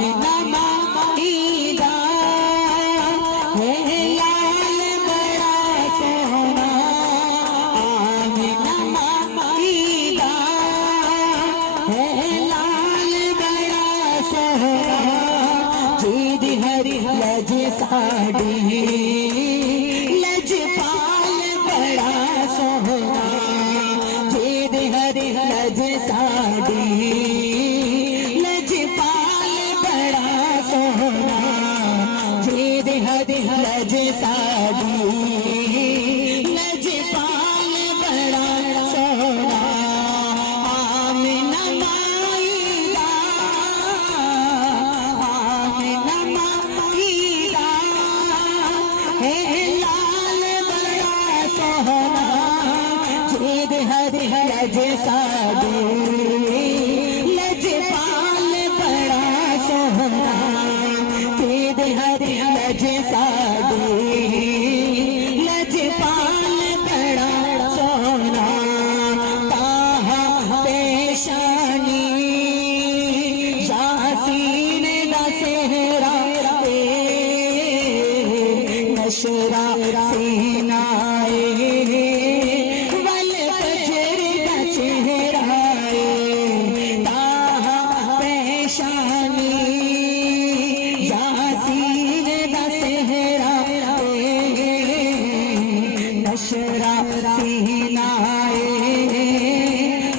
आमिना माईदा है लाल बड़ा सोना, आमिना माईदा है लाल बड़ा सोना, जीद हरी लज साड़ी लजपाल बड़ा सोना, जीद हरी लज साड़ी लजपाल बड़ा सोना, जीद हरी लज साड़ी लजपाल बड़ा सोना, आमिना माईदा आमिना माईदा है लाल बड़ा सोना, जीद हरी लज साड़ी लजपाल बड़ा सोना, जीद हरी लज साड़ी लजपाल बड़ा सोना, ताहा पेशानी यासीन दा सेहरा नशरा सीनाए वल फजर दा चेहराए, ताहा पेशानी यासीन दा सेहरा नशरा सीनाए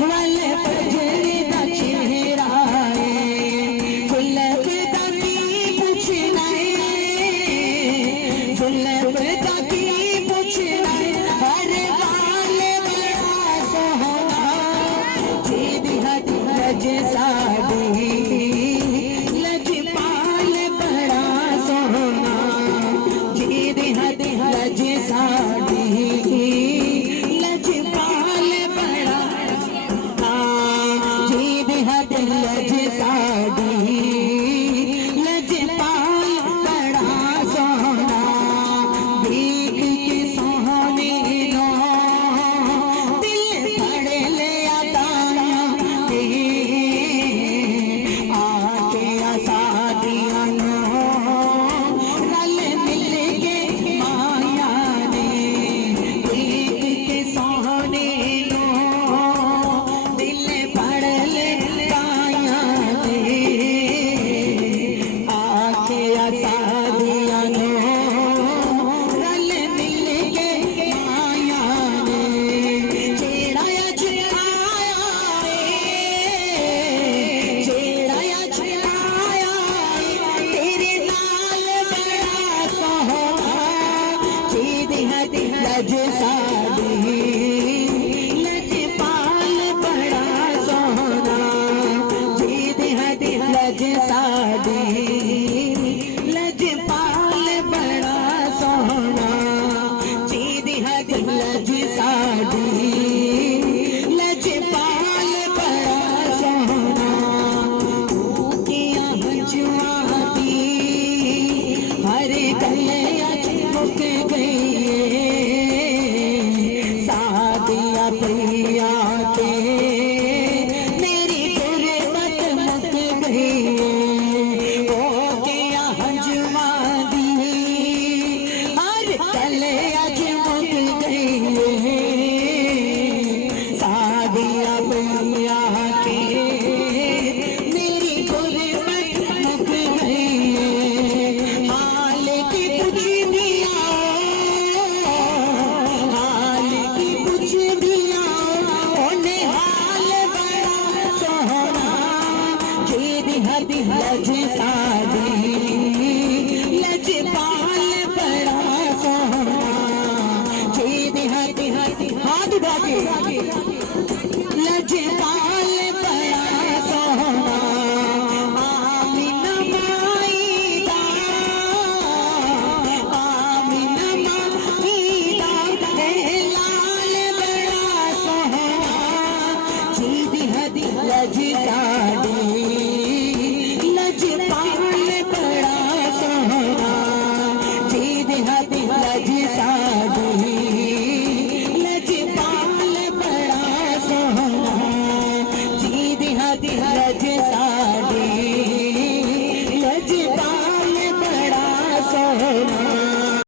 वल फजर दा चेहराए, गुलब दा की पूछना गुलब दा की पूछना हर वाल बड़ा सोहना, जीद हरी लज साड़ी लजपाल बड़ा सोहना, जीद हरी लज साड़ी लजपाल बड़ा, जीद हरी लज साड़ी लजपाल बड़ा सोहना, भीख के सोहने नो दिल फड़ लिया दाना, आके आसादियां नो रल मिल के माया ने, भीख के सोहने नो दिल फड़ लिया ने, आके आसादियां नो रल मिल के माया ने, जेड़ा अज आया जेड़ा अज आया तेरे नाल बड़ा सोहना, जीद हरी लज साड़ी लजपाल बड़ा सोहना, जीद हरी लज साड़ी लजपाल बड़ा सोहना, जीद हरी लज साड़ी लजपाल बड़ा सोहना, किया हंजुआती हर गले अज मुक गई, सादिया प्रिया के मेरी गुरबत मुक गई, ओ किया हंजुआती हर गले अज मुक गई, सादिया प्रिया के मेरी गुरबत मुक गई, हाल की पूछ दिया हाल की पूछ दिया उन्हें हाल बड़ा सोहना, जीद हरी लज साड़ी